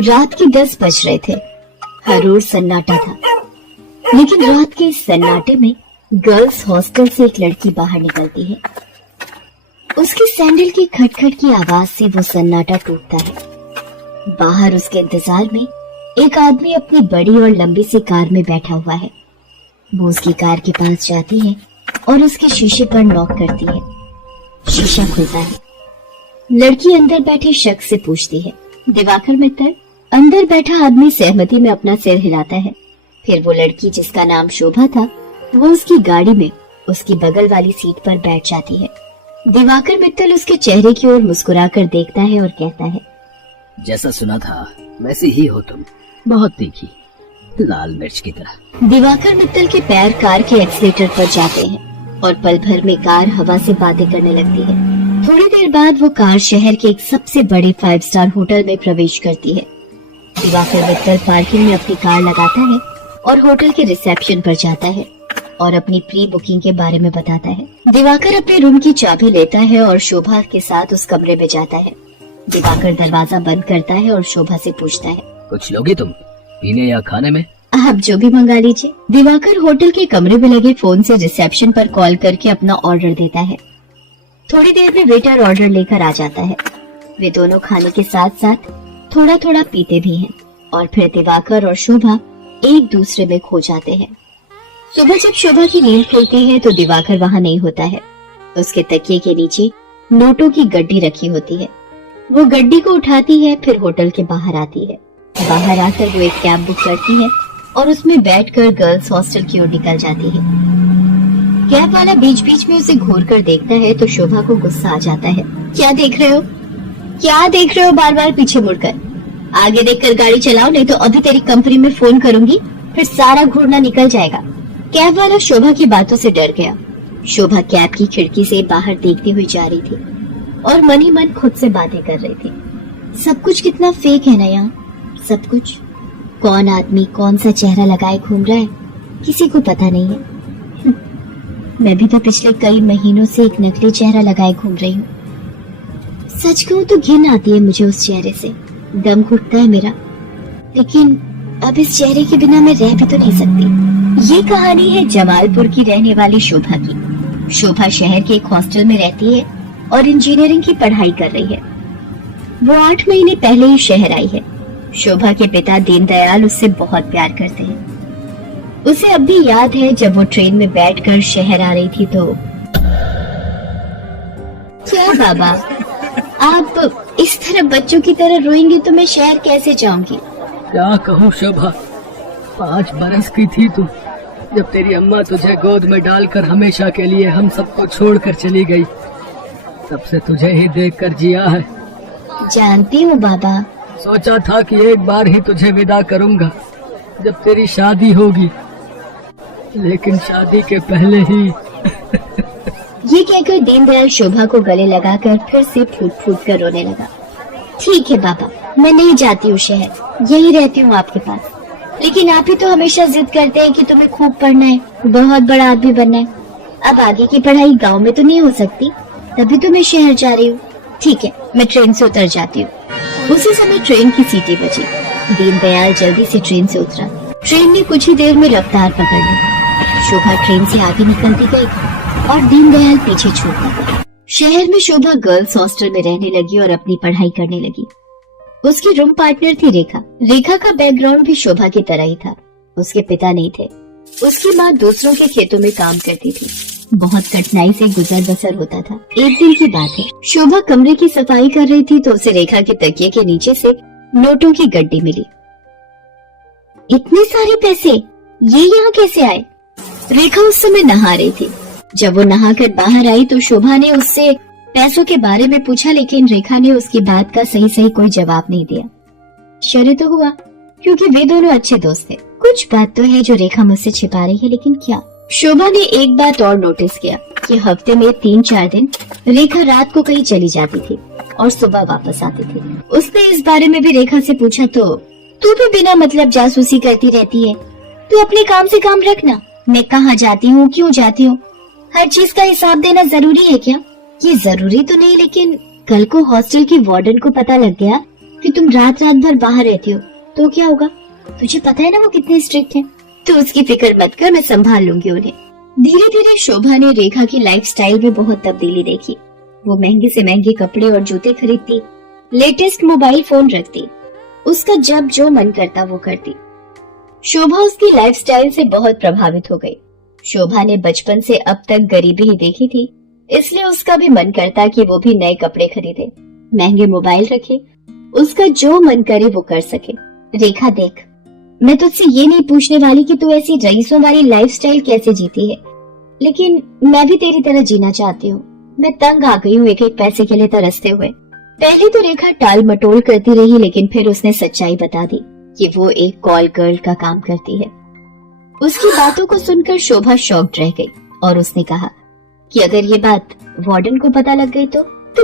रात के 10 बज रहे थे। हर रोज सन्नाटा था, लेकिन रात के इस सन्नाटे में गर्ल्स हॉस्टल से एक लड़की बाहर निकलती है। उसके सैंडल की खटखट की आवाज से वो सन्नाटा टूटता है। बाहर उसके इंतजार में एक आदमी अपनी बड़ी और लंबी सी कार में बैठा हुआ है। वो उसकी कार के पास जाती है और उसके शीशे पर नॉक करती है। शीशा खुलता है। लड़की अंदर बैठे शख्स से पूछती है, दिवाकर मित्तल? अंदर बैठा आदमी सहमति में अपना सिर हिलाता है। फिर वो लड़की, जिसका नाम शोभा था, वो उसकी गाड़ी में उसकी बगल वाली सीट पर बैठ जाती है। दिवाकर मित्तल उसके चेहरे की ओर मुस्कुराकर देखता है और कहता है, जैसा सुना था वैसे ही हो तुम, बहुत तीखी, लाल मिर्च की तरह। दिवाकर मित्तल के पैर कार के एक्सीलेटर पर जाते हैं और पल भर में कार हवा से बातें करने लगती है। थोड़ी देर बाद वो कार शहर के एक सबसे बड़े 5 स्टार होटल में प्रवेश करती है। दिवाकर मित्तल पार्किंग में अपनी कार लगाता है और होटल के रिसेप्शन पर जाता है और अपनी प्री बुकिंग के बारे में बताता है। दिवाकर अपने रूम की चाबी लेता है और शोभा के साथ उस कमरे में जाता है। दिवाकर दरवाजा बंद करता है और शोभा से पूछता है, कुछ लोगे तुम, पीने या खाने में? आप जो भी मंगा लीजिए। दिवाकर होटल के कमरे में लगे फोन से रिसेप्शन पर कॉल करके अपना ऑर्डर देता है। थोड़ी देर में वेटर ऑर्डर लेकर आ जाता है। वे दोनों खाने के साथ साथ थोड़ा थोड़ा पीते भी हैं और फिर दिवाकर और शोभा एक दूसरे में खो जाते हैं। सुबह जब शोभा की नींद खुलती है तो दिवाकर वहाँ नहीं होता है। उसके तकिए के नीचे नोटों की गड्डी रखी होती है। वो गड्डी को उठाती है, फिर होटल के बाहर आती है। बाहर आकर वो एक कैब बुक करती है और उसमें बैठकर गर्ल्स हॉस्टल की ओर निकल जाती है। कैब वाला बीच बीच में उसे घूर कर देखता है तो शोभा को गुस्सा आ जाता है। क्या देख रहे हो? क्या देख रहे हो बार बार पीछे मुड़कर? आगे देखकर गाड़ी चलाओ, नहीं तो अभी तेरी कंपनी में फोन करूंगी, फिर सारा घूरना निकल जाएगा। कैब वाला शोभा की बातों से डर गया। शोभा कैब की खिड़की से बाहर देखती हुई जा रही थी और मन ही मन खुद से बातें कर रही थी। सब कुछ कितना फेक है ना यहाँ, सब कुछ। कौन आदमी कौन सा चेहरा लगाए घूम रहा है, किसी को पता नहीं है। मैं भी तो पिछले कई महीनों से एक नकली चेहरा लगाए घूम रही हूँ। सच कहूँ तो घिन आती है मुझे उस चेहरे से, दम घुटता है मेरा। लेकिन अब इस चेहरे के बिना मैं रह भी तो नहीं सकती। ये कहानी है जमालपुर की रहने वाली शोभा की। शोभा शहर के एक हॉस्टल में रहती है और इंजीनियरिंग की पढ़ाई कर रही है। वो 8 महीने पहले ही शहर आई है। शोभा के पिता दीनदयाल उससे बहुत प्यार करते हैं। उसे अब भी याद है जब वो ट्रेन में बैठकर शहर आ रही थी तो। क्या बाबा, आप इस तरह बच्चों की तरह रोएंगे तो मैं शहर कैसे जाऊंगी? क्या कहूँ शोभा, 5 बरस की थी तू जब तेरी अम्मा तुझे गोद में डालकर हमेशा के लिए हम सबको छोड़कर चली गई। तब से तुझे ही देखकर जिया है। जानती हूँ बाबा। सोचा था कि एक बार ही तुझे विदा करूंगा जब तेरी शादी होगी, लेकिन शादी के पहले ही। ये कहकर दीनदयाल शोभा को गले लगाकर फिर से फूट फूट कर रोने लगा। ठीक है बाबा, मैं नहीं जाती हूँ शहर, यही रहती हूँ आपके पास। लेकिन आप ही तो हमेशा जिद करते हैं कि तुम्हें खूब पढ़ना है, बहुत बड़ा आदमी बनना है। अब आगे की पढ़ाई गाँव में तो नहीं हो सकती, तभी तो मैं शहर जा रही हूँ। ठीक है, मैं ट्रेन से उतर जाती हूँ। उसी समय ट्रेन की सीटी बजी। दीनदयाल जल्दी से ट्रेन से उतरा। ट्रेन ने कुछ ही देर में रफ्तार पकड़ ली। शोभा ट्रेन से आगे निकलती गई और दीनदयाल पीछे छूटता गया। शहर में शोभा गर्ल्स हॉस्टल में रहने लगी और अपनी पढ़ाई करने लगी। उसकी रूम पार्टनर थी रेखा। रेखा का बैकग्राउंड भी शोभा की तरह ही था। उसके पिता नहीं थे। उसकी माँ दूसरों के खेतों में काम करती थी। बहुत कठिनाई से गुजर बसर होता था। एक दिन की बात है, शोभा कमरे की सफाई कर रही थी तो उसे रेखा के तकिए के नीचे से नोटों की गड्डी मिली। इतने सारे पैसे, ये यहाँ कैसे आए? रेखा उस समय नहा रही थी। जब वो नहाकर बाहर आई तो शोभा ने उससे पैसों के बारे में पूछा, लेकिन रेखा ने उसकी बात का सही सही कोई जवाब नहीं दिया। शर्म तो हुआ क्योंकि वे दोनों अच्छे दोस्त थे। कुछ बात तो है जो रेखा मुझसे छिपा रही है, लेकिन क्या? शोभा ने एक बात और नोटिस किया कि हफ्ते में 3-4 दिन रेखा रात को कहीं चली जाती थी और सुबह वापस आती थी। उसने इस बारे में भी रेखा से पूछा तो तू भी बिना मतलब जासूसी करती रहती है, तू अपने काम से काम रखना। मैं कहाँ जाती हूँ, क्यों जाती हूँ, हर चीज का हिसाब देना जरूरी है क्या? ये जरूरी तो नहीं, लेकिन कल को हॉस्टल की वार्डन को पता लग गया कि तुम रात रात भर बाहर रहती हो तो क्या होगा? तुझे पता है ना वो कितने स्ट्रिक्ट हैं। तो उसकी फिक्र मत कर, मैं संभाल लूंगी उन्हें। धीरे धीरे शोभा ने रेखा की लाइफस्टाइल में बहुत तब्दीली देखी। वो महंगे से महंगे कपड़े और जूते खरीदती, लेटेस्ट मोबाइल फोन रखती, उसका जब जो मन करता वो करती। शोभा उसकी लाइफस्टाइल से बहुत प्रभावित हो गई। शोभा ने बचपन से अब तक गरीबी ही देखी थी, इसलिए उसका भी मन करता कि वो भी नए कपड़े खरीदे, महंगे मोबाइल रखे, उसका जो मन करे वो कर सके। रेखा देख, मैं तुझसे ये नहीं पूछने वाली कि तू ऐसी रईसों वाली लाइफस्टाइल कैसे जीती है, लेकिन मैं भी तेरी तरह जीना चाहती हूँ। मैं तंग आ गई हूँ एक एक पैसे के लिए तरसते हुए। पहले तो रेखा टाल मटोल करती रही, लेकिन फिर उसने सच्चाई बता दी कि वो एक कॉल गर्ल का काम करती है। उसकी बातों को सुनकर शोभा शॉक्ड रह गई और उसने कहा कि अगर ये बात वार्डन को पता लग गई तो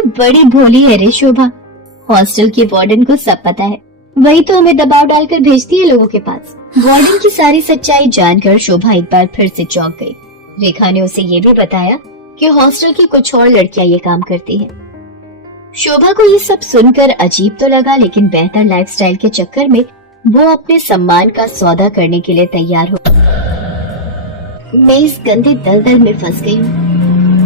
बड़ी भोली है रे शोभा। हॉस्टल की वार्डन को सब पता है, वही तो हमें दबाव डालकर भेजती है लोगों के पास। वार्डन की सारी सच्चाई जानकर शोभा एक बार फिर से चौंक गई। रेखा ने उसे ये भी बताया कि हॉस्टल की कुछ और लड़कियां ये काम करती हैं। शोभा को ये सब सुनकर अजीब तो लगा, लेकिन बेहतर लाइफस्टाइल के चक्कर में वो अपने सम्मान का सौदा करने के लिए तैयार हो। मैं इस गंदे दलदल में फंस गई हूँ।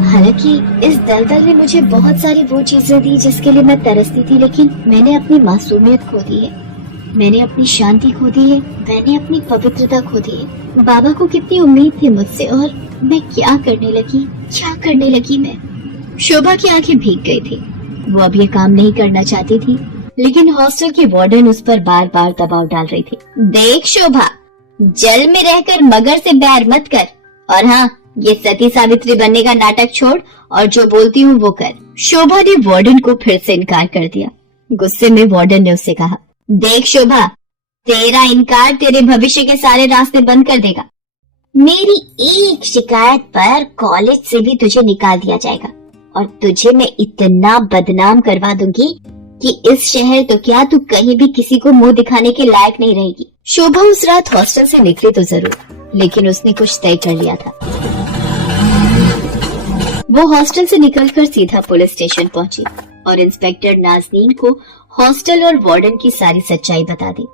हालांकि इस दलदल ने मुझे बहुत सारी वो चीजें दी जिसके लिए मैं तरसती थी, लेकिन मैंने अपनी मासूमियत खो दी है, मैंने अपनी शांति खो दी है, मैंने अपनी पवित्रता खो दी है। बाबा को कितनी उम्मीद थी मुझसे, और मैं क्या करने लगी मैं। शोभा की आंखें भीग गई थी। वो अब ये काम नहीं करना चाहती थी, लेकिन हॉस्टल की वार्डन उस पर बार बार दबाव डाल रही थी। देख शोभा, जल में रहकर मगर से बैर मत कर, और हाँ, ये सती सावित्री बनने का नाटक छोड़ और जो बोलती हूँ वो कर। शोभा ने वार्डन को फिर से इनकार कर दिया। गुस्से में वार्डन ने उससे कहा, देख शोभा, तेरा इनकार तेरे भविष्य के सारे रास्ते बंद कर देगा। मेरी एक शिकायत पर कॉलेज से भी तुझे निकाल दिया जाएगा, और तुझे मैं इतना बदनाम करवा दूंगी कि इस शहर तो क्या, तू कहीं भी किसी को मुंह दिखाने के लायक नहीं रहेगी। शोभा उस रात हॉस्टल से निकली तो जरूर, लेकिन उसने कुछ तय कर लिया था। वो हॉस्टल से निकलकर सीधा पुलिस स्टेशन पहुंची और इंस्पेक्टर नाज़नीन को हॉस्टल और वार्डन की सारी सच्चाई बता दी।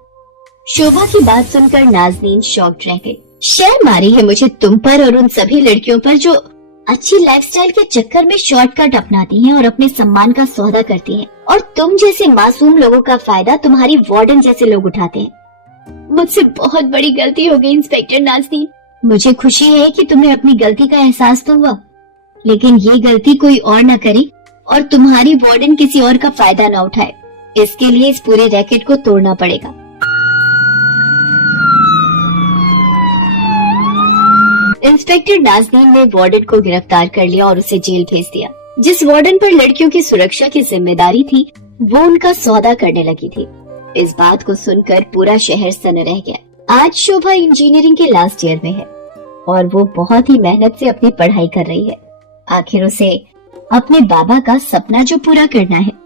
शोभा की बात सुनकर नाज़नीन शॉक्ड रह गई। शर्म आ रही है मुझे तुम पर और उन सभी लड़कियों पर जो अच्छी लाइफस्टाइल के चक्कर में शॉर्टकट अपनाती हैं और अपने सम्मान का सौदा करती हैं, और तुम जैसे मासूम लोगों का फायदा तुम्हारी वार्डन जैसे लोग उठाते हैं। मुझसे बहुत बड़ी गलती हो गई इंस्पेक्टर नाज़नीन। मुझे खुशी है कि तुम्हें अपनी गलती का एहसास तो हुआ, लेकिन ये गलती कोई और न करे और तुम्हारी वार्डन किसी और का फायदा न उठाए। इसके लिए इस पूरे रैकेट को तोड़ना पड़ेगा। इंस्पेक्टर नाज़नीन ने वार्डन को गिरफ्तार कर लिया और उसे जेल भेज दिया। जिस वार्डन पर लड़कियों की सुरक्षा की जिम्मेदारी थी, वो उनका सौदा करने लगी थी। इस बात को सुनकर पूरा शहर सन रह गया। आज शोभा इंजीनियरिंग के लास्ट ईयर में है और वो बहुत ही मेहनत से अपनी पढ़ाई कर रही है। आखिर उसे अपने बाबा का सपना जो पूरा करना है,